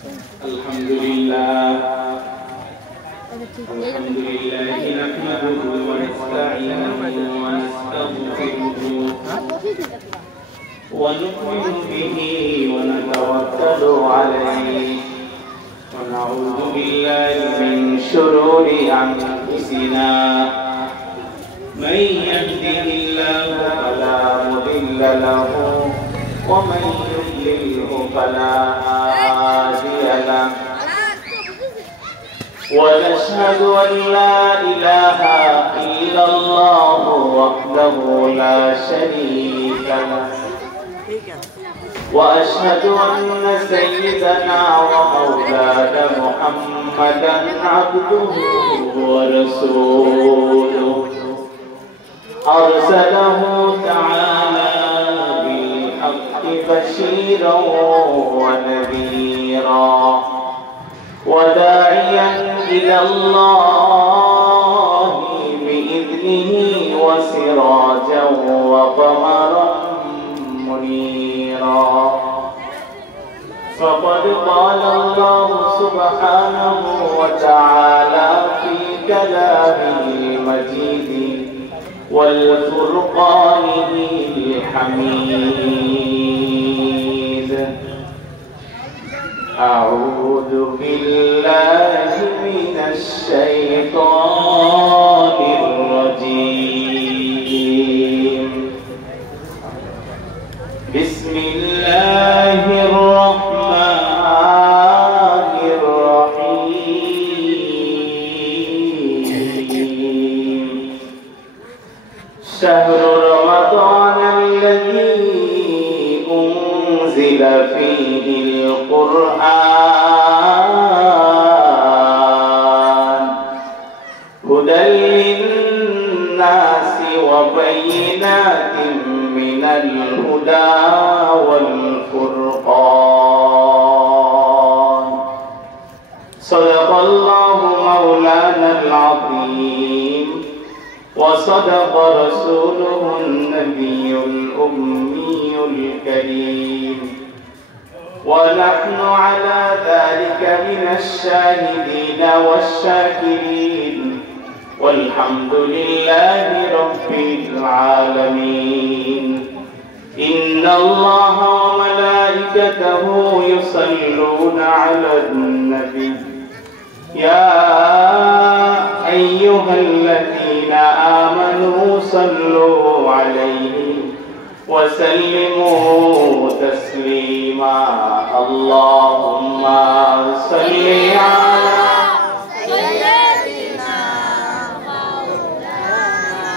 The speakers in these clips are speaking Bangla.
الحمد لله نحمده ونستعينه ونستغفره ونؤمن به ونتوكل عليه ونعوذ بالله من شرور أنفسنا من يهده الله فلا مضل له ومن يضلله فلا هادي له ونشهد أن لا إله إلا الله وحده لا شريك له وأشهد أن سيدنا ومولانا محمدا عبده ورسوله أرسله تعالى بالحق بشيرا ونذيرا وداعيا إلى الله بإذنه وسراجا وقمرا منيرا فقد قال الله سبحانه وتعالى في كلامه المجيد والفرقانه الحميد أعوذ بالله من الشيطان الرجيم بسم الله الرحمن الرحيم شهر رمضان الذي أنزل فيه القرآن هدى للناس وبينات من الهدى والفرقان صدق الله مولانا العظيم وصدق رسوله النبي الأمي الكريم ونحن على ذلك من الشاهدين والشاكرين والحمد لله رب العالمين إن الله وملائكته يصلون على النبي يا أيها الذين آمنوا صلوا عليه وسلموا تسليما اللهم صل على سيدنا مولانا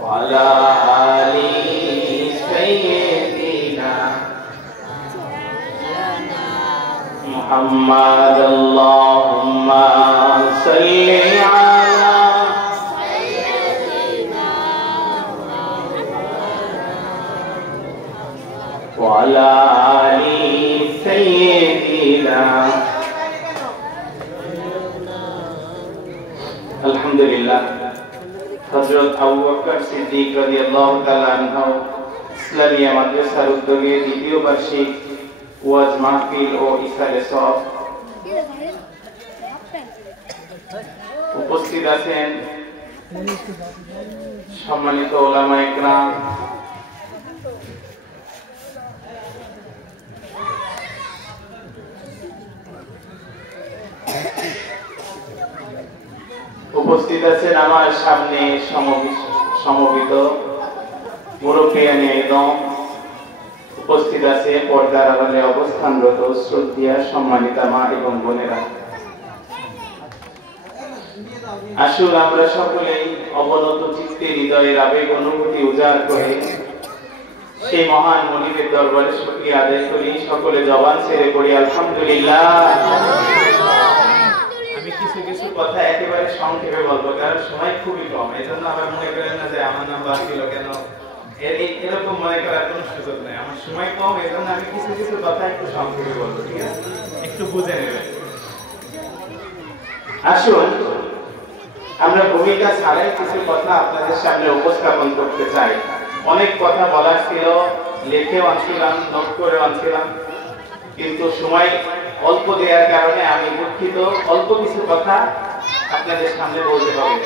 وعلى آل سيدنا محمد اللهم صل على وعلى آل سيدنا আলহামদুলিল্লাহ হযরত আবু বকর সিদ্দিক রাদিয়াল্লাহু তাআলা আনহু ইসলামিয়া মাদ্রাসার উদ্যোগে দ্বিতীয় বার্ষিক ওয়াজ মাহফিল ও ইসালে সওয়াব উপস্থিত আছেন সম্মানিত উলামায়ে কেরাম উপস্থিত আছেন আমার সামনে সমবেত মুরব্বিয়ানে একদম উপস্থিত আছে পর্দার আড়ালে অবস্থানরত শ্রদ্ধেয় সম্মানিতা মা এবং বোনেরা আসুন আমরা সকলেই অবনত চিত্তে হৃদয়ের আবেগ অনুভূতি উজাড় করে সেই মহান মুনিবের দরবারে শুকরিয়া আদায় করি সকলে জবান ছেড়ে পড়ি আলহামদুলিল্লাহ আমি কিছু কিছু কথা একেবারে সংক্ষেপে বলবো কারণ সময় খুবই কম এজন্য আমরা মনে করেন না যে আমার নাম বাদ দিল কেন এরকম মনে করার কোনো সুযোগ নেই আমার সময় কম এজন্য আমি কিছু কিছু কথা একটু সংক্ষেপে বলবো ঠিক আছে একটু বুঝে নেবেন আসুন আমরা ভূমিকা ছাড়াই কিছু কথা আপনাদের সামনে উপস্থাপন করতে চাই অনেক কথা বলার ছিল লিখেও আনছিলাম নোট করেও আনছিলাম কিন্তু সময় অল্প দেওয়ার কারণে আমি দুঃখিত, অল্প কিছু কথা আপনাদের সামনে বলতে হবে।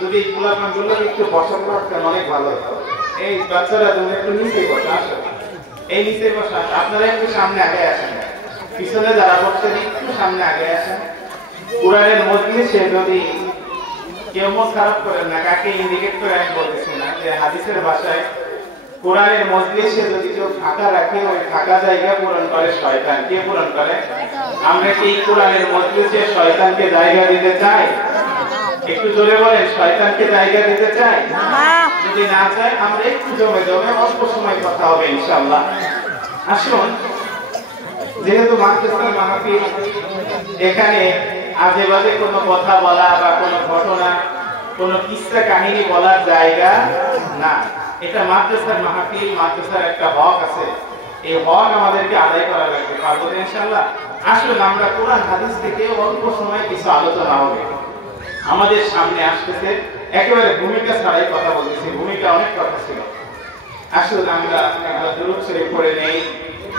যদি পোলাপানগুলো একটু বসা করতেন অনেক ভালো হতো। এই বাচ্চারা তুমি একটু নিচে বসা, আসো এই নিচে বসা, আপনারা একটু সামনে আগে আসেন, পিছনে যারা বসছেন একটু সামনে আগে আসেন। কোরআনের মজলিসে যদি কেউ মন খারাপ করেন না, কাকে ইন্ডিকেট করে আমি বলতেছি না, যে হাদিসের ভাষায় কোরআনের মজলিসে যদি কেউ ফাঁকা রাখে, ওই ফাঁকা জায়গা পূরণ করে শয়তান। কে পূরণ করে? আমরা কি কোরআনের মজলিসে শয়তানকে জায়গা দিতে চাই? একটু জোরে বলেন, শয়তানকে জায়গা দিতে চাই? যদি না চাই, আমরা একটু জমে জমে অল্প সময় কথা হবে ইনশাআল্লাহ। আসুন, যেহেতু মাদ্রাসার মাহফিল, এখানে আজে বাজে কোনো কথা বলা বা কোনো ঘটনা, কোনো কিস্সা কাহিনী বলার জায়গা না। এটা মাদ্রাসার মাহফিল, মাদ্রাসার একটা হক আছে, এই হক আমাদেরকে আদায় করা লাগবে। পারবো তো ইনশাআল্লাহ? আসুন, আমরা কোরআন হাদিস থেকে অল্প সময় কিছু আলোচনা হবে। আমাদের সামনে আসতেছে, একেবারে ভূমিকা ছাড়াই কথা বলতেছি, ভূমিকা অনেক কথা ছিল। আসুন আমরা দুরূদ শরীফ পড়ে নেই।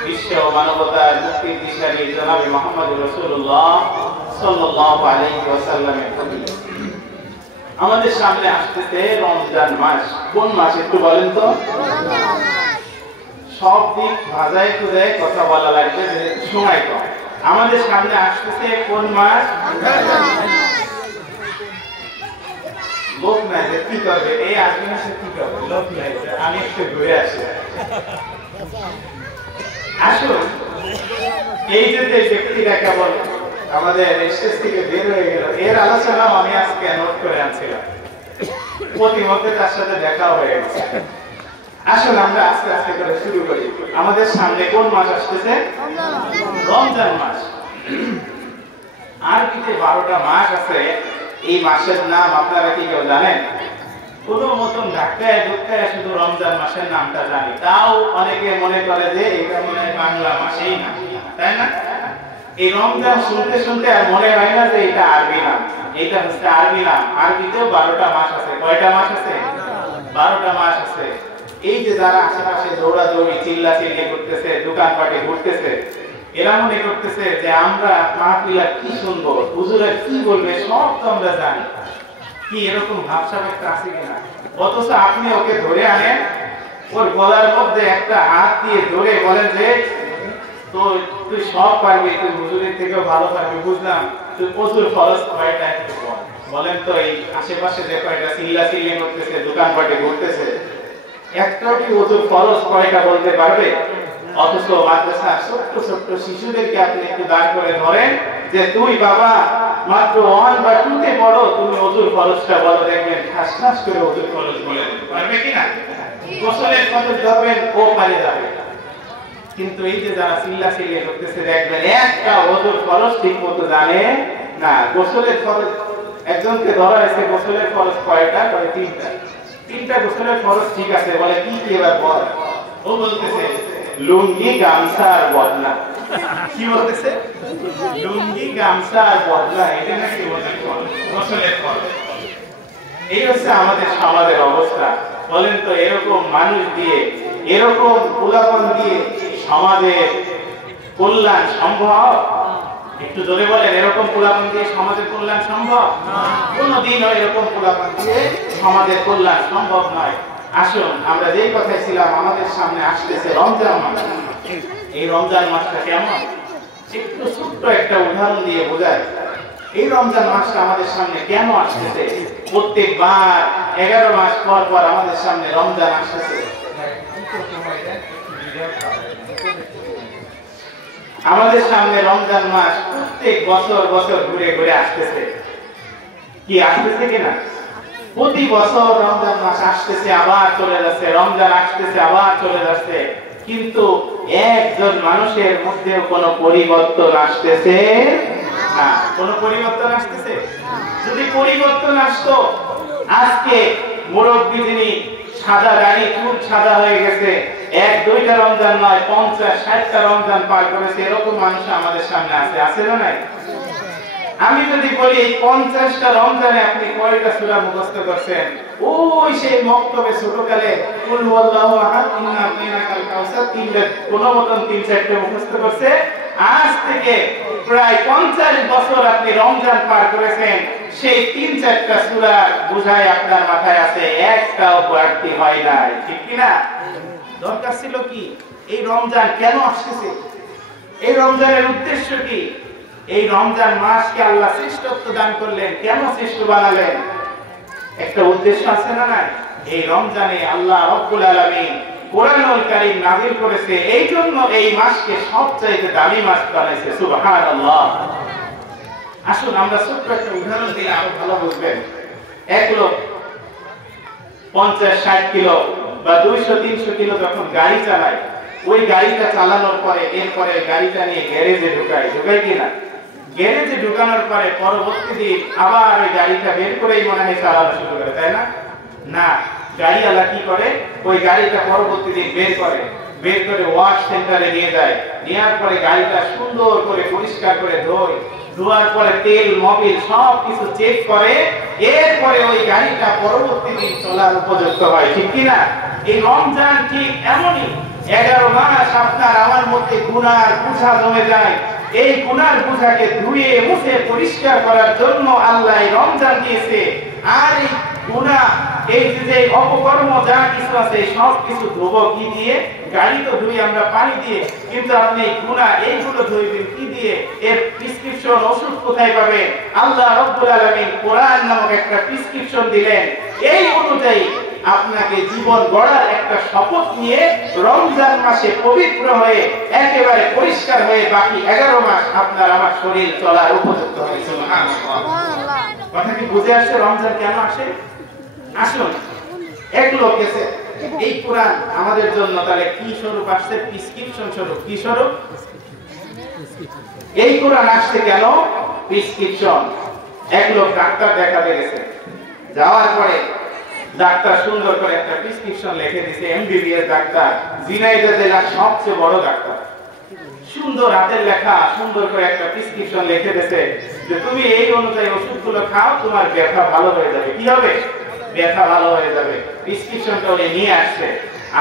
বিশ্ব মানবতার মুক্তির দিশারি জনাবে মুহাম্মদ রাসূলুল্লাহ সাল্লাল্লাহু আলাইহি ওয়াসাল্লামের প্রতি। আমাদের সামনে আসতেছে রমজান মাস। কোন মাস একটু বলেন তো? সব দিক ভাজায় খুঁজায় কথা বলা লাগবে, যেহেতু সময় কম। আমাদের সামনে আসতেছে কোন মাস? লোক নাই যে কি করবে, এই আজকে মাসে কি করবে, লোক নাই, আমি একটু ঘুরে আসি। আসুন, এই যে ব্যক্তিটা কেবল আমাদের স্টেজ থেকে বের হয়ে গেল, এর আলোচনাও আমি আজকে নোট করে আনছিলাম, প্রতিমধ্যে তার সাথে দেখা হয়ে গেছে। আসুন আমরা আস্তে আস্তে করে শুরু করি। আমাদের সামনে কোন মাস আসতেছে? রমজান মাস। আরবিতে 12টা মাস আছে। এই মাসের নাম আপনারা কি কেউ জানেন? কোনো মতন ধাক্কায় ধুক্কায় শুধু রমজান মাসের নামটা জানি, তাও অনেকে মনে করে যে এটা মনে হয় বাংলা মাসেই না, তাই না? এই রমজান শুনতে শুনতে আর মনে হয় না যে এটা আরবি নাম। এটা হচ্ছে আরবি নাম। আরবিতেও 12টা মাস আছে। কয়টা মাস আছে? 12টা মাস আছে। এই যে যারা আশেপাশে দৌড়াদৌড়ি চিল্লাচিল্লি করতেছে, দোকানপাটে ঘুরতেছে, এরা মনে করতেছে যে আমরা মাহফিলা কি শুনবো, হুজুরা কি বলবে, সব তো আমরা জানি। কি এরকম ভাবসাব একটা আছে কিনা? অথচ আপনি ওকে ধরে আনেন, ওর গলার মধ্যে একটা হাত দিয়ে ধরে বলেন যে তো তুই সব পারবি, তুই হুজুরের থেকেও ভালো পারবি, বুঝলাম, তুই ওযুর ফরজ কয়টা একটু বলেন তো। এই আশেপাশে যে কয়টা চিল্লাচিল্লি করতেছে, দোকানপাটে ঘুরতেছে, একটাও কি ওযুর ফরজ কয়টা বলতে পারবে? অথচ মাদ্রাসা ছোট্ট ছোট্ট শিশুদেরকে আপনি একটু দাঁড় করে ধরেন যে তুই বাবা মাত্র 1 বা 2 তে পড়ো, তুমি ওযুর ফরজটা বলো, দেখবেন ঠাস ঠাস করে ওযুর ফরজ বলে পারবে কিনা? গোসলের ফরজ ধরবেন, ও পারে যাবে। কিন্তু এই যে যারা চিল্লাচিল্লি করতেছে, দেখবেন একটা ওযুর ফরজ ঠিকমতো জানে না। গোসলের ফরজ একজনকে ধরা হয়েছে, গোসলের ফরজ কয়টা? বলে 3টা। 3টা গোসলের ফরজ ঠিক আছে, বলে কি কি এবার বল। ও বলতেছে লুঙ্গি গামছা আর বদনা। কি বলতেছে? লুঙ্গি গামছা আর বদনা, এটা নাকি গোসলের ফরজ। এই হচ্ছে আমাদের সমাজের অবস্থা। বলেন তো, এরকম মানুষ দিয়ে, এরকম পোলাপান দিয়ে সমাজের কল্যাণ সম্ভব? একটু জোরে বলেন, এরকম পোলাপান দিয়ে সমাজের কল্যাণ সম্ভব? কোনদিনও এরকম পোলাপান দিয়ে সমাজের কল্যাণ সম্ভব নয়। আসুন আমরা যেই কথাই ছিলাম, আমাদের সামনে আসতেছে রমজান মাস। এই রমজান মাসটা কেমন একটু ছোট্ট একটা উদাহরণ দিয়ে বোঝায়। এই রমজান মাসটা আমাদের সামনে কেন আসতেছে? প্রত্যেকবার 11 মাস পর পর আমাদের সামনে রমজান আসতেছে। আমাদের সামনে রমজান মাস প্রত্যেক বছর বছর ঘুরে ঘুরে আসতেছে। কি আসতেছে কিনা? প্রতি বছর রমজান মাস আসতেছে, আবার চলে যাচ্ছে, রমজান আসতেছে, আবার চলে যাচ্ছে, কিন্তু একজন মানুষের মধ্যেও কোনো পরিবর্তন আসতেছে না। কোনো পরিবর্তন আসতেছে? যদি পরিবর্তন আসতো, আজকে মুরব্বী যিনি সাদা দাড়ি, চুল সাদা হয়ে গেছে, 1-2টা রমজান নয় 50-60টা রমজান পার করেছে, এরকম মানুষ আমাদের সামনে আছে, আছে না নাই? আমি যদি বলি 50টা রমজানে আপনি কয়টা সূরা মুখস্থ করছেন, ওই সেই মক্তবে ছোটকালে কুল হুয়াল্লাহু আহাদ, ইন্না আতাইনাকাল কাউসার, কোন মতন 3-4টা মুখস্থ করছে। আজ থেকে প্রায় 50 বছর আপনি রমজান পার করেছেন, সেই 3-4টা সূরা বুঝায় আপনার মাথায় আছে, একটাও বাড়তি হয় নাই, ঠিক কি না? দরকার ছিল কি? এই রমজান কেন আসছে? এই রমজানের উদ্দেশ্য কি? এই রমজান মাসকে আল্লাহ শ্রেষ্ঠত্ব দান করলেন, কেন শ্রেষ্ঠ বানালেন? একটা উদ্দেশ্য আছে না? না, এই রমজানে আল্লাহ রব্বুল আলামিন কোরআনুল কারীম নাযিল করেছে, এই জন্য এই মাসকে সবচাইতে দামি মাস বানাইছে। সুবহানাল্লাহ। আসুন আমরা ছোট্ট একটা উদাহরণ দিলে আরো ভালো বুঝবেন। এক লোক 50-60 কিলো বা 200-300 কিলো যখন গাড়ি চালায়, ওই গাড়িটা চালানোর পরে এরপরে গাড়িটা নিয়ে গ্যারেজে ঢুকায় কিনা? গ্যারেজে ঢুকানোর পরে পরবর্তী দিন আবার ওই গাড়িটা বের করেই মনে হয় চালানো শুরু করে, তাই না? না, গাড়িওয়ালা কি করে? ওই গাড়িটা পরবর্তী দিন বের করে ওয়াশ সেন্টারে নিয়ে যায়। নেওয়ার পরে গাড়িটা সুন্দর করে পরিষ্কার করে ধোয়ার পরে তেল মোবিল সব কিছু চেক করে, এরপরে ওই গাড়িটা পরবর্তী দিন চলার উপযুক্ত হয়, ঠিক কি না? এই রমজান ঠিক এমনই। 11 মাস আপনার আমার মধ্যে গুনার বোঝা জমে যায়। এই গুনার বোঝাকে ধুয়ে মুছে পরিষ্কার করার জন্য আল্লাহ রমজান দিয়েছে। আর এই গুনাহ, এই যে অপকর্ম যা কিছু আছে সব কিছু ধোবো কি দিয়ে? গাড়ি তো ধুই আমরা পানি দিয়ে, কিন্তু আপনি গুনাহ এইগুলো ধুইবেন কি দিয়ে? এর প্রেসক্রিপশন ওষুধ কোথায় পাবেন? আল্লাহ রাব্বুল আলামিন কোরআন নামক একটা প্রেসক্রিপশন দিলেন। এই অনুযায়ী আপনাকে জীবন গড়ার একটা শপথ নিয়ে রমজান মাসে পবিত্র হয়ে একেবারে পরিষ্কার হয়ে বাকি 11 মাস আপনার আমার শরীর চলার উপযুক্ত হয়। সুবহানাল্লাহ। কথা কি বুঝে আসছে রমজান কেন আসে? আসুন, এক লোক এসে এই কোরআন আমাদের জন্য তাহলে কি স্বরূপ আসছে? প্রেসক্রিপশন স্বরূপ। কি স্বরূপ? এই কোরআন আসছে কেন? প্রেসক্রিপশন। এক লোক ডাক্তার দেখাতে গেছে, যাওয়ার পরে ডাক্তার সুন্দর করে একটা প্রেসক্রিপশন লিখে দিয়েছে। এমবিবিএস ডাক্তার, ঝিনাইদহ জেলার সবচেয়ে বড় ডাক্তার, সুন্দর হাতের লেখা, সুন্দর করে একটা প্রেসক্রিপশন লিখে দিয়েছে যে তুমি এই অনুযায়ী ওষুধগুলো খাও, তোমার ব্যথা ভালো হয়ে যাবে। কি হবে? ব্যথা ভালো হয়ে যাবে। প্রেসক্রিপশনটা উনি নিয়ে আসছে,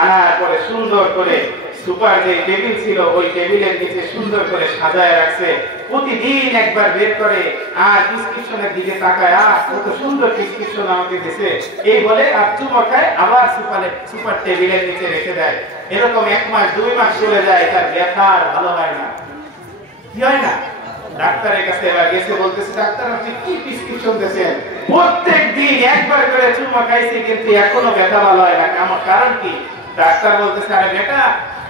আনার পরে সুন্দর করে সুপার যে টেবিল ছিল ওই টেবিলের নিচে সুন্দর করে সাজায় রাখছে। প্রতিদিন একবার বের করে আর প্রেসক্রিপশনের দিকে তাকায়, কত সুন্দর প্রেসক্রিপশন আমাকে দিয়েছে এই বলে আর চুমো খায়, আবার সুপার টেবিলের নিচে রেখে দেয়। এরকম 1 মাস 2 মাস চলে যায়, তার ব্যথা আর ভালো হয় না। কি হয় না? ডাক্তারের কাছে এবার গেছে, বলতেছে ডাক্তার আপনি কি প্রেসক্রিপশন দিয়েছেন? প্রত্যেক দিন একবার করে চুমো খাইছি কিন্তু এখনো ব্যথা ভালো হয় না, আমার কারণ কি? ডাক্তার বলতেছে আরে বেটা,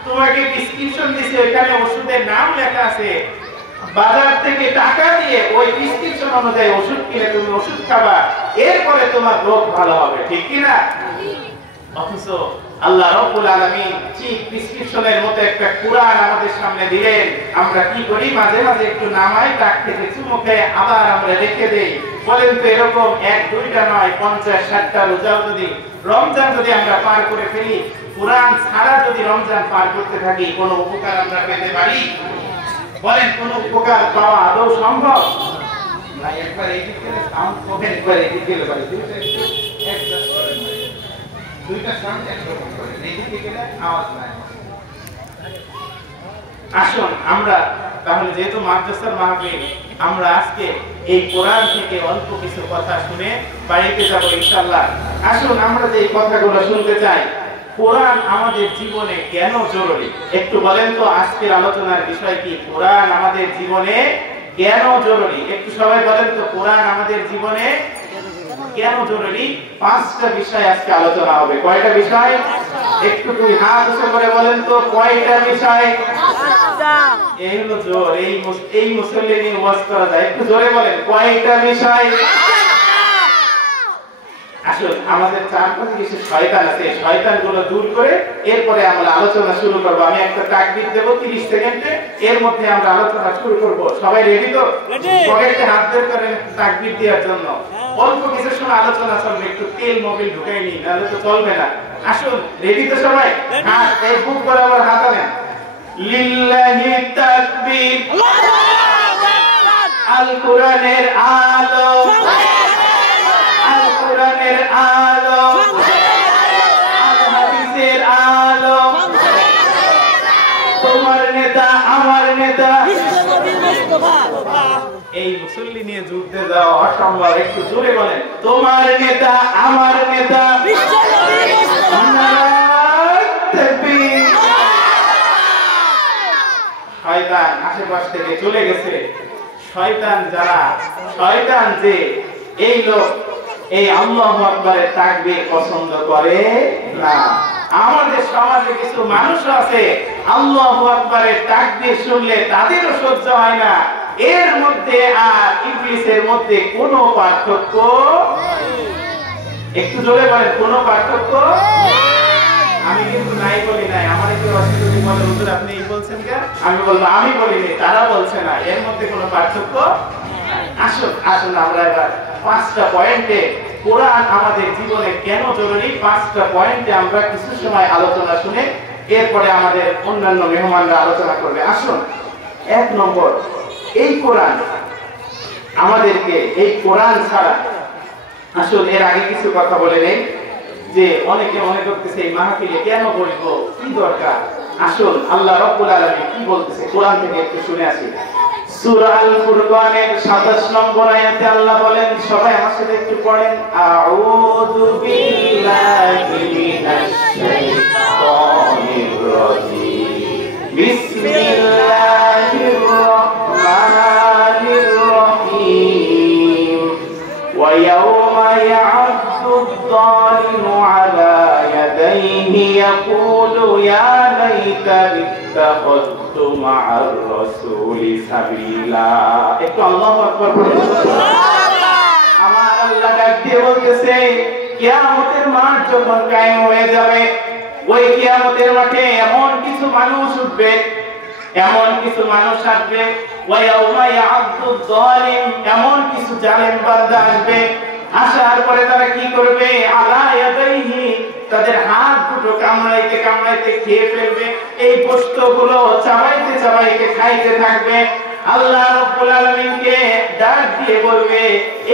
তোমাকে প্রেসক্রিপশন দিয়েছে, এখানে ওষুধের নাম লেখা আছে, বাজার থেকে টাকা দিয়ে ওই প্রেসক্রিপশন অনুযায়ী ওষুধ কিনে তুমি ওষুধ খাবা, এরপরে তোমার রোগ ভালো হবে, ঠিক কি না? অথচ আল্লাহ রাব্বুল আলামিন ঠিক প্রেসক্রিপশনের মতো একটা কোরআন আমাদের সামনে দিলেন। আমরা কি করি? মাঝে মাঝে একটু নামাই, টাক থেকে চুমো খেয়ে আবার আমরা রেখে দেই। বলেন তো এরকম 1-2টা নয়, 50-60টা রোজাও যদি রমজান যদি আমরা পার করে ফেলি, কোরআন ছাড়া যদি রমজান পার করতে থাকি, কোনো উপকার আমরা পেতে পারি? বলেন কোন উপকার পাওয়া আদৌ সম্ভব? না। একবার এই দিক থেকে সাউন্ড করবেন, একবার এই দিক থেকে বলেন, দুইটা সাউন্ড একরকম করে, এই দিক থেকে আওয়াজ নাই। আসুন আমরা তাহলে যেহেতু মাদ্রাসার মাহফিল, আমরা আজকে এই কোরআন থেকে অল্প কিছু কথা শুনে বাড়িতে যাব ইনশাআল্লাহ। আসুন আমরা যে এই কথাগুলো শুনতে চাই, কোরআন আমাদের জীবনে কেন জরুরি একটু বলেন তো। আজকের আলোচনার বিষয় কি? কোরআন আমাদের জীবনে কেন জরুরি? একটু সবাই বলেন তো, কোরআন আমাদের জীবনে কেন জরুরি? 5টা বিষয় আজকে আলোচনা হবে। কয়টা বিষয়? একটু দুই হাত উঁচু করে বলেন তো, কয়টা বিষয়? 5টা। এই হলো জোর, এই মুসল্লি নিয়ে ওয়াজ করা যায়। একটু জোরে বলেন, কয়টা বিষয়? আসলে আমাদের চারপাশে কিছু শয়তান আছে, শয়তানগুলো দূর করে এরপরে আমরা আলোচনা শুরু করব। আমি একটা তাকবীর দেব 30 সেকেন্ডে, এর মধ্যে আমরা আলোচনা শুরু করব। সবাই রেডি তো? পকেটে হাত বের করেন তাকবীর দেওয়ার জন্য। অল্প কিছু সময় আলোচনা চলবে, একটু তেল মোবিল ঢুকাই নি, নাহলে তো চলবে না। আসুন, রেডি তো সবাই? হ্যাঁ, এই বুক বরাবর হাত আনেন। লিল্লাহি তাকবীর, আল্লাহু আকবার, আল কোরআনের আলো, আল কোরআনের আলো, আল হাদিসের আলো, তোমার নেতা আমার নেতা। এই মুসল্লি নিয়ে যুদ্ধে যাওয়া অসম্ভব, একটু জোরে বলেন, তোমার নেতা আমার নেতা। শয়তান আশেপাশ থেকে চলে গেছে। শয়তান যারা, শয়তান যে এই লোক এই আল্লাহু আকবারের তাকবীর পছন্দ করে না। আমাদের সমাজে কিছু মানুষ আছে আল্লাহু আকবারের তাকবীর শুনলে তাদেরও সহ্য হয় না। এর মধ্যে আর ইবলিসের মধ্যে কোনো পার্থক্য, একটু জোরে বলেন, কোনো পার্থক্য। আমি কিন্তু নাই বলি নাই, আমার একটু অসুবিধা বলে হুজুর আপনি এই বলছেন কেন, আমি বলবো আমি বলিনি, তারা বলছে না, এর মধ্যে কোনো পার্থক্য। আসুন আসুন আমরা এবার 5টা পয়েন্টে কোরআন আমাদের জীবনে কেন জরুরি, 5টা পয়েন্টে আমরা কিছু সময় আলোচনা শুনে এরপরে আমাদের অন্যান্য মেহমানরা আলোচনা করবে। আসুন, 1 নম্বর, এই কোরআন আমাদেরকে, এই কোরআন ছাড়া, আসুন এর আগে কিছু কথা বলে নেই যে অনেকে মনে করতেছে এই মাহফিলে কেন বলবো, কি দরকার। আসুন আল্লাহ রাব্বুল আলামিন কি বলতেছে কোরআন থেকে একটু শুনে আসি। সূরা আল ফুরকানের 27 নম্বর আয়াতে আল্লাহ বলেন, সবাই আমার সাথে একটু পড়েন, আউযু বিল্লাহি মিনাশ শাইতানির রাজীম, বিসমিল্লাহির রাহমানির রহিম, ওয়া ইয়াওমা ইয়া'আদ্দু আয-যালিমু আলা ইয়াদাইহি ইয়াকুলু ইয়া লাইতানি ইত্তাখাযতু মা'আর রাসূলি সাবিলা। একটু আল্লাহু আকবার বলুন। আমার আল্লাহ ডাক দিয়ে বলতেছে, কিয়ামতের মাঠ যখন কায়েম হয়ে যাবে, ওই কিয়ামতের মাঠে এমন কিছু মানুষ উঠবে, এমন কিছু মানুষ আসবে, ওয়া ইয়াউমা ইয়া'আদ্দু আয-যালিম, এমন কিছু জালেম বান্দা আসবে। আসার পরে তারা কি করবে, আলা ইয়াদাইহি, তাদের হাত দুটো কামড়াইতে কামড়াইতে খেয়ে ফেলবে, এই বস্তুগুলো চাবাইতে চাবাইতে খাইতে থাকবে। আল্লাহ রাব্বুল আলামিনকে ডাক দিয়ে বলবে,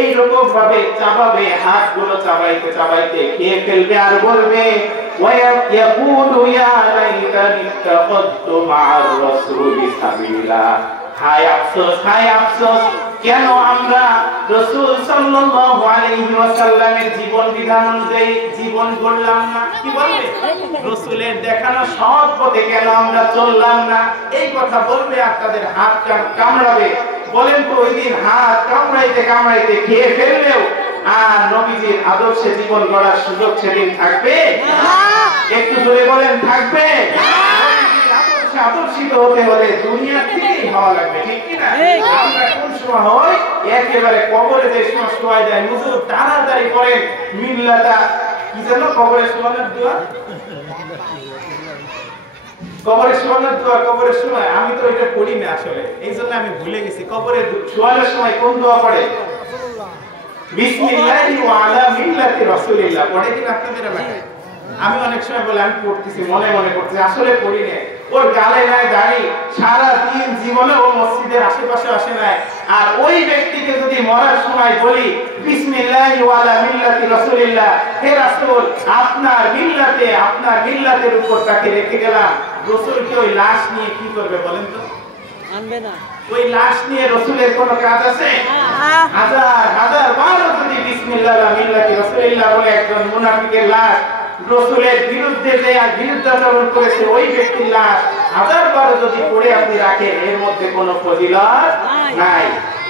এই রকম ভাবে চাবাবে, হাতগুলো চাবাইতে চাবাইতে খেয়ে ফেলবে, আর বলবে, ওয়া ইয়াকুলু ইয়া লাইতানি ইত্তাখাযতু মা'আর রাসূলি সাবিলা। হায় আফসোস, হায় আফসোস, কেন আমরা রাসূল সাল্লাল্লাহু আলাইহি ওয়াসাল্লামের জীবন বিধান অনুযায়ী জীবন গড়লাম না। কি বলবে, রাসূলের দেখানো সৎ পথে কেন আমরা চললাম না, এই কথা বলবে আর তাদের হাত কামড়াবে। বলেন তো ওই দিন হাত কামড়াইতে কামড়াইতে খেয়ে ফেললেও আর নবীজির আদর্শে জীবন গড়ার সুযোগ সেদিন থাকবে? একটু জোরে বলেন, থাকবে? আদর্শিত হতে হলে দুনিয়া থেকেই হওয়া লাগবে, ঠিক কি না? আমরা কোন সময় হয়, একেবারে কবরে যে সময় শোয়া যায়, হুজুর তাড়াতাড়ি করেন মিল্লাতা, কি যেন কবরে শোয়ানোর দোয়া, কবরে শোয়ানোর দোয়া, কবরে শোয়া, আমি তো এটা পড়ি না আসলে, এই জন্য আমি ভুলে গেছি। কবরে শোয়ানোর সময় কোন দোয়া পড়ে? বিসমিল্লাহি ওয়া আলা মিল্লাতি রাসূলিল্লাহ পড়ে কিনা আপনাদের এলাকায়? আমি অনেক সময় বলে আমি পড়তেছি, মনে মনে করতেছি, আসলে পড়ি না। ওর গালে নাই দাড়ি, সারা দিন জীবনে ও মসজিদের আশেপাশে আসে নাই, আর ওই ব্যক্তিকে যদি মরার সময় বলি বিসমিল্লাহি ওয়া আলা মিল্লাতি রাসূলিল্লাহ, হে রাসূল আপনার মিল্লাতে, আপনার মিল্লাতের উপর তাকে রেখে গেলাম, রাসূল কি ওই লাশ নিয়ে কি করবে বলেন তো? আনবে না। ওই লাশ নিয়ে রাসূলের কোনো কাজ আছে? হাজার হাজার বার যদি বিসমিল্লাহি ওয়া মিল্লাতি রাসূলিল্লাহ বলে একজন মুনাফিকের লাশ রাসূলের বিরুদ্ধে যে বিরুদ্ধাচরণ করেছে ওই ব্যক্তির লাশ হাজার বার যদি পড়ে আপনি রাখেন, এর মধ্যে কোনো ফজিলত নাই।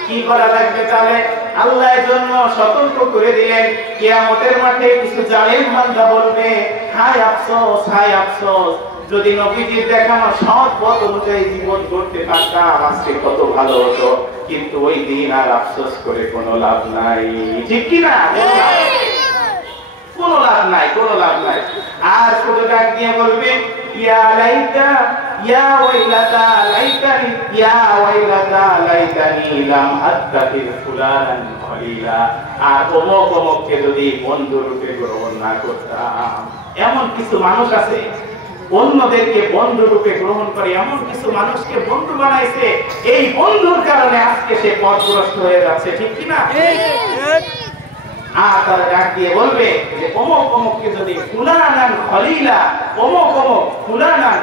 কি করা লাগবে তাহলে? আল্লাহর জন্য সতর্ক করে দিলেন, কিয়ামতের মাঠে কিছু জালেম বান্দা বলবে, হায় আফসোস, হায় আফসোস, যদি নবীজির দেখানো সৎ পথ অনুযায়ী জীবন গড়তে পারতাম আজকে কত ভালো হতো, কিন্তু ওই দিন আর আফসোস করে কোনো লাভ নাই, ঠিক কি না? কোনো লাভ নাই, কোনো লাভ নাই। আর শুধু ডাক দিয়ে বলবে, ইয়া লাইতা ইয়া ওয়াইলাতা লাইতানি, ইয়া ওয়াইলাতা লাইতানি লাম আত্তাখিয ফুলানান খলিলা, আর অমুক অমুককে যদি বন্ধু রূপে গ্রহণ না করতাম। এমন কিছু মানুষ আছে অন্যদেরকে বন্ধু রূপে গ্রহণ করে এমন কিছু মানুষকে বন্ধু বানাইছে, এই বন্ধুর কারণে আজকে সে পথভ্রষ্ট হয়ে যাচ্ছে, ঠিক কিনা? আর তারা ডাক দিয়ে বলবে যে অমুক অমুককে যদি ফুলানান খলিলা, অমুক অমুক ফুলানান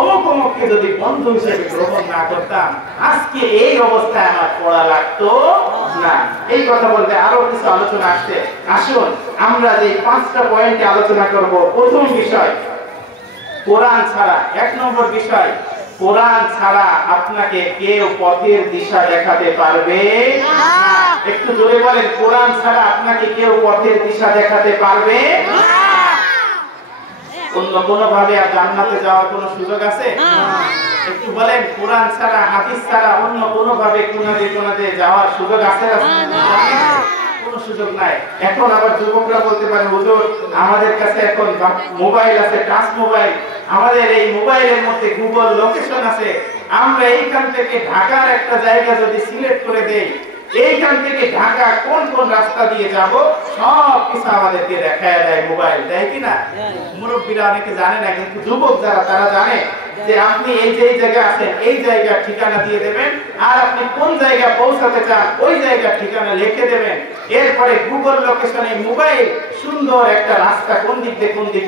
অমুক অমুককে যদি বন্ধু হিসেবে গ্রহণ না করতাম, আজকে এই অবস্থায় আমার পড়া লাগতো না। এই কথা বলতে আরো কিছু আলোচনা আসছে। আসুন আমরা যে 5টা পয়েন্টে আলোচনা করব। প্রথম বিষয় কোরআন ছাড়া, 1 নম্বর বিষয়, কোরআন ছাড়া আপনাকে কেউ পথের দিশা দেখাতে পারবে না। একটু জোরে বলেন, কোরআন ছাড়া আপনাকে কেউ পথের দিশা দেখাতে পারবে না। অন্য কোন ভাবে জান্নাতে যাওয়ার কোন সুযোগ আছে? একটু বলেন, কোরআন ছাড়া, হাদিস ছাড়া অন্য কোন ভাবে কোনাতে যাওয়ার সুযোগ আছে? কোন সুযোগ নাই। এখন আবার যুবকরা বলতে পারে, হুজুর আমাদের কাছে এখন মোবাইল আছে, টাচ মোবাইল, আমাদের এই মোবাইলের মধ্যে গুগল লোকেশন আছে, আমরা এইখান থেকে ঢাকার একটা জায়গা যদি সিলেক্ট করে দেই, এইখান থেকে ঢাকা কোন কোন রাস্তা দিয়ে যাব সব কিছু আমাদেরকে দেখায় দেয় মোবাইল, দেয় কিনা? মুরব্বীরা অনেকে জানে না, কিন্তু যুবক যারা তারা জানে যে আপনি এই যে জায়গা আছেন এই জায়গার ঠিকানা দিয়ে দেবেন, আর আপনি কোন জায়গা পৌঁছাতে চান ওই জায়গার ঠিকানা লিখে দেবেন। এরপরে গুগল লোকেশনে মোবাইল সুন্দর একটা রাস্তা, কোন দিক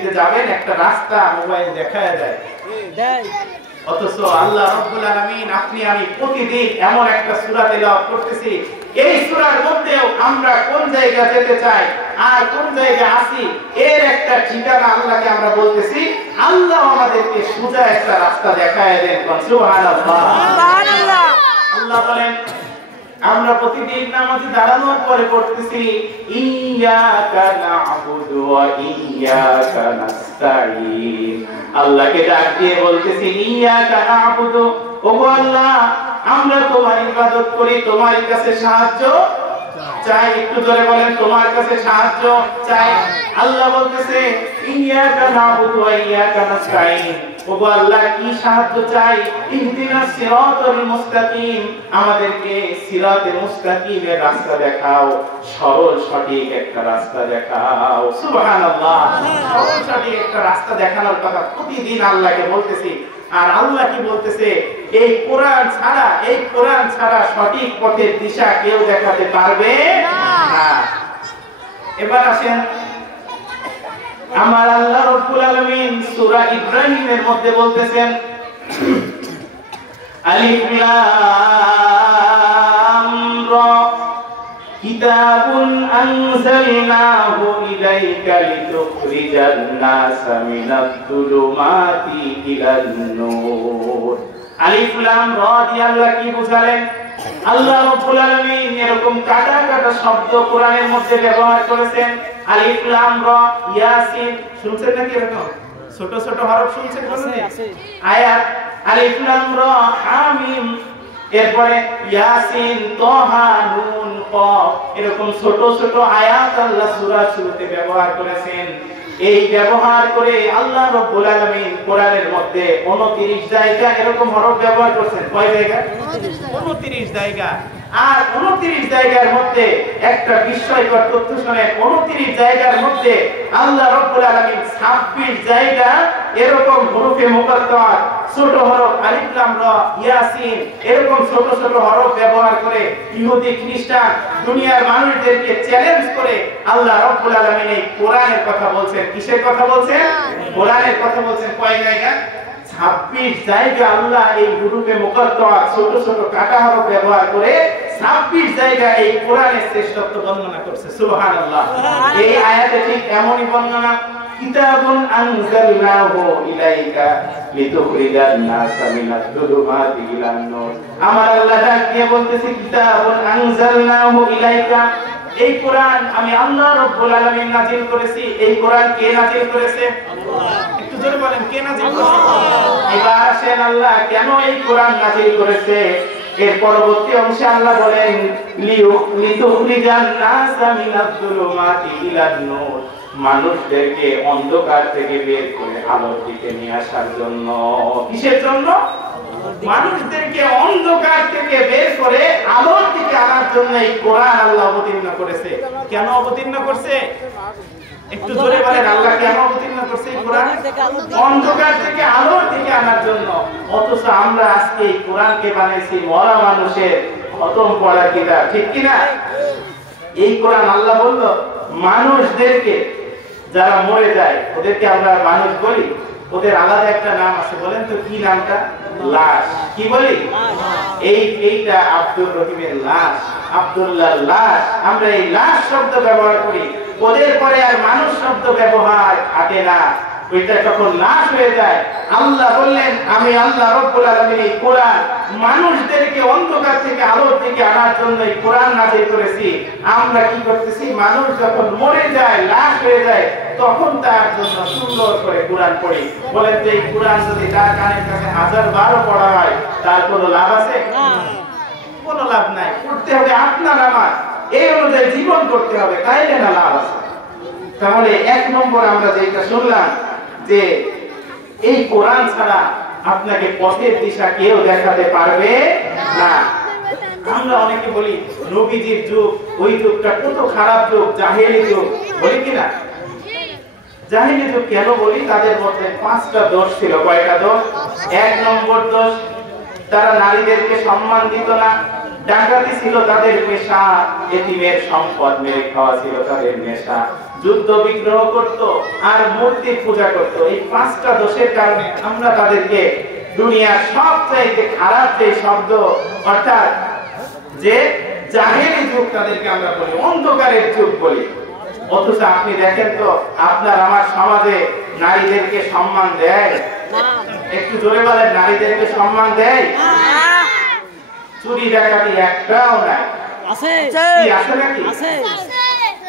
দিয়ে যাবেন একটা রাস্তা মোবাইল দেখায় দেয়। অথচ আল্লাহ রাব্বুল আলামিন আপনি আমি প্রতিদিন এমন একটা সূরা তেলাওয়াত করতেছি, এই সূরার মধ্যেও আমরা কোন জায়গা যেতে চাই আর কোন জায়গা আছি এর একটা ঠিকানা আল্লাহকে আমরা বলতেছি, আল্লাহ আমাদেরকে সোজা একটা রাস্তা দেখায় দেন। সুবহানাল্লাহ, সুবহানাল্লাহ। আল্লাহ বলেন, আমরা প্রতিদিন নামাজে দাঁড়ানোর পরে পড়তেছি ইয়্যাকা না'বুদু ওয়া ইয়্যাকা নাস্তাঈন। আল্লাহকে ডাক দিয়ে বলতেছি ইয়্যাকা না'বুদু, ওগো আল্লাহ আমরা তোমার ইবাদত করি, তোমার কাছে সাহায্য চাই। একটু জোরে বলেন, তোমার কাছে সাহায্য চাই। আল্লাহ বলতেছে ইয়্যাকা না'বুদু ওয়া ইয়্যাকা নাস্তাঈন, ওগো আল্লাহ কি সাহায্য চাই? ইহদিনাস সিরাতাল মুস্তাকিম, আমাদেরকে সিরাতে মুস্তাকিমের রাস্তা দেখাও, সরল সঠিক একটা রাস্তা দেখাও। সুবহানাল্লাহ, সরল সঠিক একটা রাস্তা দেখানোর কথা প্রতিদিন আল্লাহকে বলতেছি। আর আল্লাহ কি বলতেছে, এই কোরআন ছাড়া সঠিক পথের দিশা কেউ দেখাতে পারবে না। এবার আসেন, আমার আল্লাহ রাব্বুল আলামিন সূরা ইব্রাহিমের মধ্যে বলতেছেন আলিফ লাম রা কিতাবুন আনজালনাহু ইলাইকা লিতুখরিজান নাসা মিনাদ যুলুমাতি ইলান নূর। আলিফ লাম রা দিয়ে আল্লাহ কি বুঝালেন? আল্লাহ রাব্বুল আলামিন এরকম কাটা কাটা শব্দ কোরআনের মধ্যে ব্যবহার করেছেন। আলিফ লাম রা, ইয়াসিন, শুনছেন নাকি এরকম ছোট ছোট হরফ শুনছেন? আয়াত আলিফ লাম রা হামিম, এরপরে ইয়াসিন, তাহা, নুন, কফ, এরকম ছোট ছোট আয়াত আল্লাহ সূরার শুরুতে ব্যবহার করেছেন। এই ব্যবহার করে আল্লাহ রাব্বুল আলামিন কোরআনের মধ্যে 29 জায়গা এরকম হরফ ব্যবহার করেছেন। কয় জায়গা? 29 জায়গা। আর 29 জায়গার মধ্যে একটা বিস্ময়কর তথ্য শুনেন, 29 জায়গার মধ্যে আল্লাহ রাব্বুল আলামিন 26 জায়গা এরকম হরফে মুকাত্তার ছোট হরফ আলিফ লাম রা, ইয়াসিন এরকম ছোট ছোট হরফ ব্যবহার করে ইহুদি খ্রিস্টান দুনিয়ার মানুষদেরকে চ্যালেঞ্জ করে আল্লাহ রাব্বুল আলামিন এই কোরআনের কথা বলছেন। কিসের কথা বলছেন? কোরআনের কথা বলছেন। কয় জায়গা? 26 জায়গা আল্লাহ এই হরফে মুকাত্তার ছোট ছোট কাটা হরফ ব্যবহার করে 26 জায়গা এই কোরআনের শ্রেষ্ঠত্ব বর্ণনা করছে। সুবহানাল্লাহ। এই আয়াতে ঠিক এমনই বর্ণনা, কিতাবুন আনজালনাহু ইলাইকা লিতুখরিজান নাসা মিনাদ যুলুমাতি ইলান নূর। আমার আল্লাহ ডাক দিয়ে বলতেছে কিতাবুন আনজালনাহু ইলাইকা, এই কোরআন আমি আল্লাহ রাব্বুল আলামিন নাযিল করেছি। এই কোরআন কে নাযিল করেছে? আল্লাহ। একটু জোরে বলেন, কে নাযিল করেছে? এবার আসেন আল্লাহ কেন এই কোরআন নাযিল করেছে। এর পরবর্তী অংশে আল্লাহ বলেন লিতুখরিজান নাসা মিনাদ যুলুমাতি ইলান নূর, মানুষদেরকে অন্ধকার থেকে বের করে আলোর দিকে নিয়ে আসার জন্য। কিসের জন্য? মানুষদেরকে অন্ধকার থেকে বের করে আলোর দিকে আনার জন্য এই কোরআন আল্লাহ অবতীর্ণ করেছে। কেন অবতীর্ণ করছে? একটু জোরে বলেন আল্লাহ কেন অবতীর্ণ করছে এই কোরআন? অন্ধকার থেকে আলোর দিকে আনার জন্য। অথচ আমরা আজকে এই কোরআনকে বানাইছি মরা মানুষের খতম পড়া কিতাব, ঠিক কি না? এই কোরআন আল্লাহ বলল মানুষদেরকে যারা মরে যায় ওদেরকে আমরা মানুষ বলি, ওদের আলাদা একটা নাম আছে, বলেন তো কি নামটা? লাশ। কি বলি? এইটা আব্দুর রহিমের লাশ, আব্দুল্লাহর লাশ। আমরা এই লাশ শব্দ ব্যবহার করি, ওদের পরে আর মানুষ শব্দ ব্যবহার থাকে না, ওইটা যখন লাশ হয়ে যায়। আল্লাহ বললেন আমি আল্লাহ রব্বুল আলামিন এই কোরআন মানুষদেরকে অন্ধকার থেকে আলোর দিকে আনার জন্য এই কোরআন নাযিল করেছি। আমরা কি করতেছি? মানুষ যখন মরে যায়, লাশ হয়ে যায়, তখন তার জন্য সুন্দর করে কোরআন পড়ি। বলেন যে এই কোরআন যদি তার কানের কাছে 1000 বার পড়া হয় তার কোনো লাভ আছে? কোনো লাভ নাই। পড়তে হবে আপনার আমার, এই অনুযায়ী জীবন করতে হবে, তাইলে না লাভ আছে। তাহলে এক নম্বর আমরা যেটা শুনলাম যে এই কোরআন ছাড়া আপনাকে পথের দিশা কেউ দেখাতে পারবে না। আমরা অনেকে বলি নবীজির যুগ, ওই যুগটা কত খারাপ যুগ, জাহেলি যুগ, বলি কিনা? জাহেলি যুগ কেন বলি? তাদের মধ্যে 5টা দোষ ছিল। কয়টা দোষ? 1 নম্বর দোষ, তারা নারীদেরকে সম্মান দিত না, ডাকাতি ছিল তাদের পেশা, এতিমের সম্পদ মেরে খাওয়া ছিল তাদের নেশা, যুদ্ধ বিগ্রহ করত আর মূর্তি পূজা করত। এই 5টা দোষের কারণে আমরা তাদেরকে দুনিয়ার সবচাইতে খারাপ যে শব্দ অর্থাৎ যে জাহেলি যুগ তাদেরকে আমরা বলি, অন্ধকারের যুগ বলি। অথচ আপনি দেখেন তো আপনার আমার সমাজে নারীদেরকে সম্মান দেয়? একটু জোরে বলেন, নারীদেরকে সম্মান দেয়? চুরি ডাকাতি একটাও নাই। আছে কি? আছে নাকি? আছে।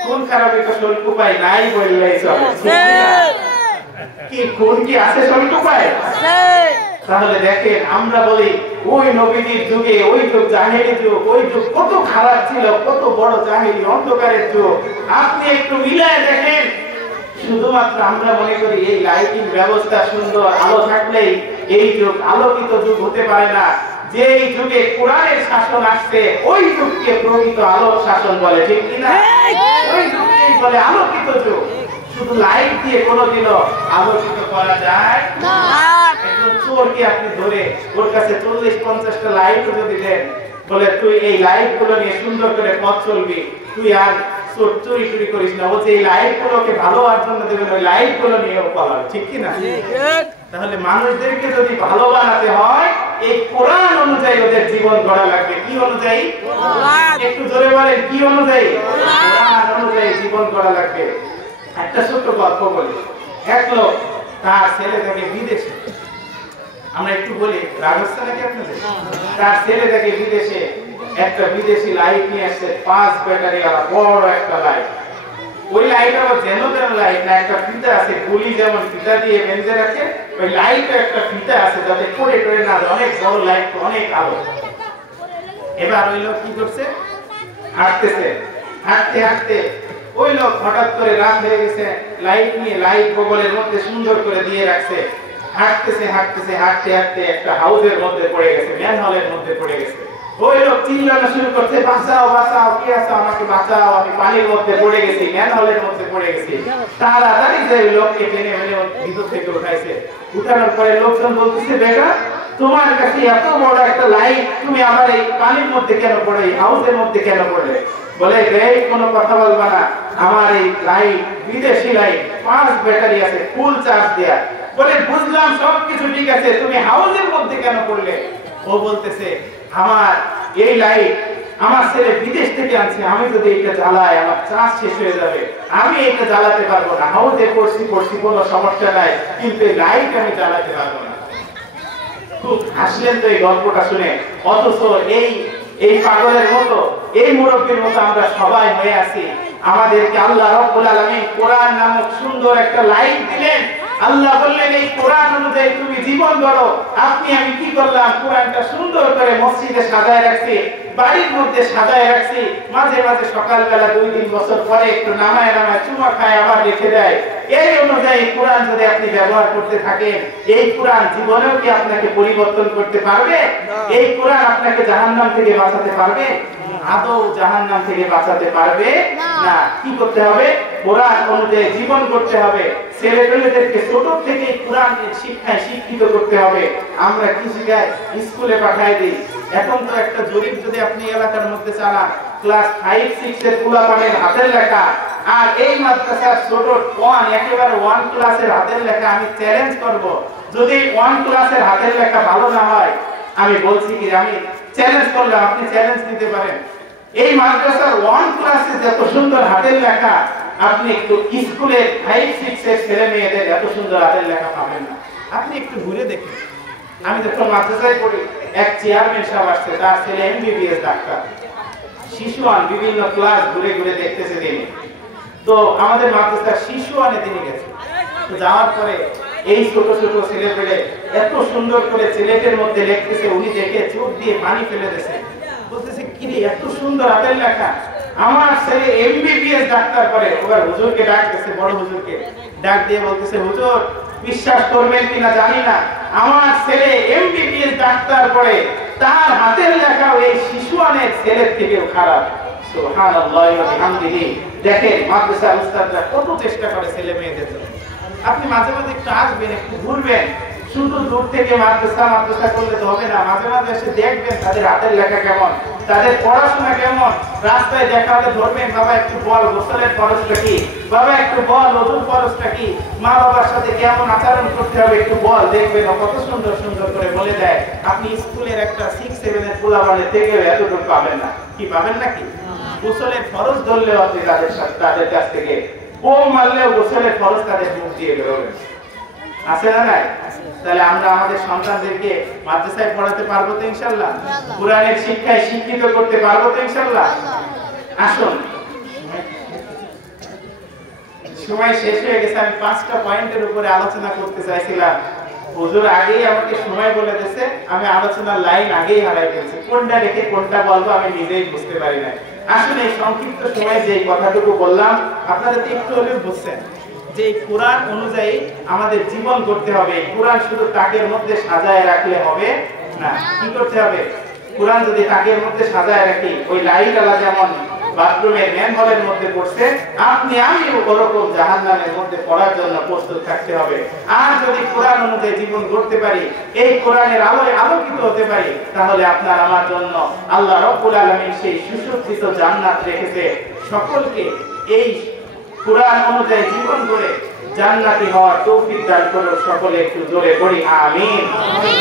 কোন খারাপে তো সল্টু পাই নাই বললেই চলে। কি কোন কি আছে সল্টু পাই? আছে। তাহলে দেখেন আমরা বলি ওই নবীজির যুগে, ওই যুগ জাহেলি যুগ, ওই যুগ কত খারাপ ছিল, কত বড় জাহেলি অন্ধকারের যুগ। আপনি একটু মিলায় দেখেন। শুধুমাত্র আমরা মনে করি এই লাইটিং ব্যবস্থা সুন্দর, আলো থাকলেই এই যুগ আলোকিত যুগ হতে পারে না। যে যুগে কোরআনের শাসন আসছে ওই যুগকে প্রকৃত আলোক শাসন বলে, ঠিক কি না? ওই যুগকেই বলে আলোকিত যুগ। শুধু লাইট দিয়ে কোনোদিনও আলোকিত করা যায় না। একজন চোরকে আপনি ধরে ওর কাছে 40-50টা লাইট যদি দেন, বলে তুই এই লাইট গুলো নিয়ে সুন্দর করে পথ চলবি, তুই আর চুরি টুরি করিস না, ও যে এই লাইট গুলোকে ভালো হওয়ার জন্য দেবেন, ওই লাইট গুলো নিয়েও পালাবে, ঠিক কি না? তাহলে মানুষদেরকে যদি ভালো বানাতে হয় এই কোরআন অনুযায়ী ওদের জীবন গড়া লাগবে। কি অনুযায়ী? একটু জোরে বলেন, কি অনুযায়ী? কোরআন অনুযায়ী জীবন গড়া লাগবে। একটা ছোট্ট গল্প বলি। এক লোক তার ছেলে থাকে বিদেশে, আমরা একটু বলি রাজস্থানে কি আপনাদের? তার ছেলে থাকে বিদেশে, একটা বিদেশি লাইট নিয়ে আসছে, 5 ব্যাটারি ওয়ালা বড় একটা লাইট। ওই লাইট আবার যেন তেন লাইট না, একটা ফিতা আছে, গুলি যেমন ফিতা দিয়ে বেঁধে রাখে, ওই লাইটে একটা ফিতা আছে যাতে পড়ে টড়ে না যায়। অনেক বড় লাইট, অনেক আলো। এবার ওই লোক কি করছে? হাঁটতেছে, হাঁটতে হাঁটতে ওই লোক হঠাৎ করে রাত হয়ে গেছে, লাইট নিয়ে লাইট বগলের মধ্যে সুন্দর করে দিয়ে রাখছে। হাঁটতেছে হাঁটতেছে হাঁটতে হাঁটতে একটা হাউসের মধ্যে পড়ে গেছে, ম্যানহোলের মধ্যে পড়ে গেছে। ওই লোক চিল্লানো শুরু করছে, বাঁচাও বাঁচাও, কে আছো, আমাকে বাঁচাও, আমি পানির মধ্যে পড়ে গেছি, ম্যানহোলের মধ্যে পড়ে গেছি। তাড়াতাড়ি যে লোককে টেনে মেনে ভিতর থেকে উঠাইছে। উঠানোর পরে লোকজন বলতেছে, বেটা তোমার কাছে এত বড় একটা লাইট, তুমি আবার এই পানির মধ্যে কেন পড়ে, এই হাউসের মধ্যে কেন পড়লে? বলে এই কোনো কথা বলবা না, আমার এই লাইট বিদেশি লাইট, 5 ব্যাটারি আছে, ফুল চার্জ দেয়া। বলে বুঝলাম সবকিছু ঠিক আছে, তুমি হাউসের মধ্যে কেন পড়লে? ও বলতেছে আমার এই লাইট আমার ছেলে বিদেশ থেকে আনছে, আমি যদি এটা জ্বালাই আমার চার্জ শেষ হয়ে যাবে, আমি এটা জ্বালাতে পারবো না। হাউসে পড়ছি কোনো সমস্যা নাই, কিন্তু এই লাইট আমি জ্বালাতে পারবো না। খুব হাসলেন তো এই গল্পটা শুনে। অথচ এই পাগলের মতো, এই মুরব্বীর মতো আমরা সবাই হয়ে আছি। আমাদেরকে আল্লাহ রাব্বুল আলামিন কোরআন নামক সুন্দর একটা লাইট দিলেন। আল্লাহ বললেন এই কোরআন অনুযায়ী তুমি জীবন গড়ো। আপনি আমি কি করলাম? কোরআনটা সুন্দর করে মসজিদে সাজায় রাখছি, বাড়ির মধ্যে সাজায় রাখছি। মাঝে মাঝে সকালবেলা 2-3 বছর পরে একটু নামায় চুমা খায়, আবার রেখে দেয়। এই অনুযায়ী কোরআন যদি আপনি ব্যবহার করতে থাকেন, এই কোরআন জীবনেও কি আপনাকে পরিবর্তন করতে পারবে? এই কোরআন আপনাকে জাহান্নাম থেকে বাঁচাতে পারবে? আদৌ জাহান্নাম থেকে বাঁচাতে পারবে না। কি করতে হবে? কোরআন অনুযায়ী জীবন করতে হবে। ছেলেপেলেদেরকে ছোট থেকে কোরআনের শিক্ষায় শিক্ষিত করতে হবে। আমরা কি শিখাই? স্কুলে পাঠাই দিই। এখন তো একটা জরিপ যদি আপনি এলাকার মধ্যে চালান, ক্লাস 5, 6 এর পোলাপানের হাতের লেখা আর এই মাদ্রাসার ছোট 1 একেবারে 1 ক্লাসের হাতের লেখা, আমি চ্যালেঞ্জ করব, যদি 1 ক্লাসের হাতের লেখা ভালো না হয়, আমি বলছি কি, আমি চ্যালেঞ্জ করলাম, আপনি চ্যালেঞ্জ নিতে পারেন, এই মাদ্রাসার 1 ক্লাসে যত সুন্দর হাতের লেখা আপনি একটু স্কুলে 5, 6 এর ছেলে মেয়েদের এত সুন্দর হাতের লেখা পাবেন না। আপনি একটু ঘুরে দেখেন। আমি যখন মাদ্রাসায় পড়ি, এক চেয়ারম্যান সাহেব আসছে, তার ছেলে এমবিবিএস ডাক্তার। শিশু আন বিভিন্ন ক্লাস ঘুরে ঘুরে দেখতেছে তিনি। তো আমাদের মাদ্রাসার শিশু আনে তিনি গেছে। তো যাওয়ার পরে এই ছোট ছোট ছেলেপেলে এত সুন্দর করে ছেলেদের মধ্যে লিখতেছে, উনি দেখে চোখ দিয়ে পানি ফেলে দিয়েছে, বলতেছে কি রে এত সুন্দর হাতের লেখা, আমার ছেলে এমবিবিএস ডাক্তার করে। ওবার হুজুরকে ডাকতেছে, বড় হুজুরকে ডাক দিয়ে বলতেছে, হুজুর বিশ্বাস করবেন কিনা জানি না, আমার ছেলে এমবিবিএস ডাক্তার করে, তার হাতের লেখা এই শিশুয়ানের ছেলের থেকেও খারাপ। সুবহানাল্লাহি ওয়া বিহামদিহি। দেখেন মাদ্রাসার উস্তাদরা কত চেষ্টা করে ছেলে মেয়েদের জন্য। আপনি মাঝে মাঝে একটু আসবেন, একটু ঘুরবেন। শুধু দূর থেকে মাদ্রাসা করলে তো হবে না, মাঝে মাঝে এসে দেখবেন তাদের হাতের লেখা কেমন, তাদের পড়াশোনা কেমন। রাস্তায় দেখা হলে ধরবেন, বাবা একটু বল গোসলের ফরজটা কি, বাবা একটু বল ওযুর ফরজটা কি, মা বাবার সাথে কেমন আচরণ করতে হবে একটু বল। দেখবেন কত সুন্দর সুন্দর করে বলে দেয়। আপনি স্কুলের একটা 6, 7 এর পোলাপানের থেকে এতটুকু পাবেন না। কি পাবেন নাকি? গোসলের ফরজ ধরলেও আপনি তাদের কাছ থেকে বোম মারলেও গোসলের ফরজ তাদের মুখ দিয়ে বেরোবেন। আছে না নাই? তাহলে আমরা আমাদের সন্তানদেরকে মাদ্রাসায় পড়াতে পারবো তো ইনশাআল্লাহ? কোরআনের শিক্ষায় শিক্ষিত করতে পারবো তো ইনশাআল্লাহ? আসুন, সময় শেষ হয়ে গেছে। আমি 5টা পয়েন্টের উপরে আলোচনা করতে চাইছিলাম, হুজুর আগেই আমাকে সময় বলে দিয়েছে, আমি আলোচনার লাইন আগেই হারাই ফেলছি। কোনটা রেখে কোনটা বলবো আমি নিজেই বুঝতে পারি না। আসলে এই সংক্ষিপ্ত সময়ে যে কথাটুকু বললাম, আপনারা তো একটু হলেও বুঝছেন যে কোরআন অনুযায়ী আমাদের জীবন করতে হবে। কোরআন শুধু তাকের মধ্যে সাজায় রাখলে হবে না। কি করতে হবে? কোরআন যদি তাকের মধ্যে সাজায় রাখি, ওই লাইট আলা যেমন বাথরুমের ম্যানহোলের মধ্যে পড়ছে, আপনি আমি ওরকম জাহান্নামের মধ্যে পড়ার জন্য প্রস্তুত থাকতে হবে। আর যদি কোরআন অনুযায়ী জীবন করতে পারি, এই কোরআনের আলোয় আলোকিত হতে পারি, তাহলে আপনার আমার জন্য আল্লাহ রাব্বুল আলামিন সেই সুসজ্জিত জান্নাত রেখেছে। সকলকে এই কোরআন অনুযায়ী জীবন করে জান্নাতি হওয়ার তৌফিক দান করুন। সকলে একটু জোরে পড়ি আমিন।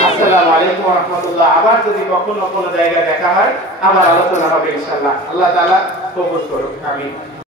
আসসালামু আলাইকুম ওয়া রাহমাতুল্লাহ। আবার যদি কখনো কোনো জায়গায় দেখা হয়, আবার আলোচনা হবে ইনশাআল্লাহ। আল্লাহ তাআলা কবুল করুন। আমিন।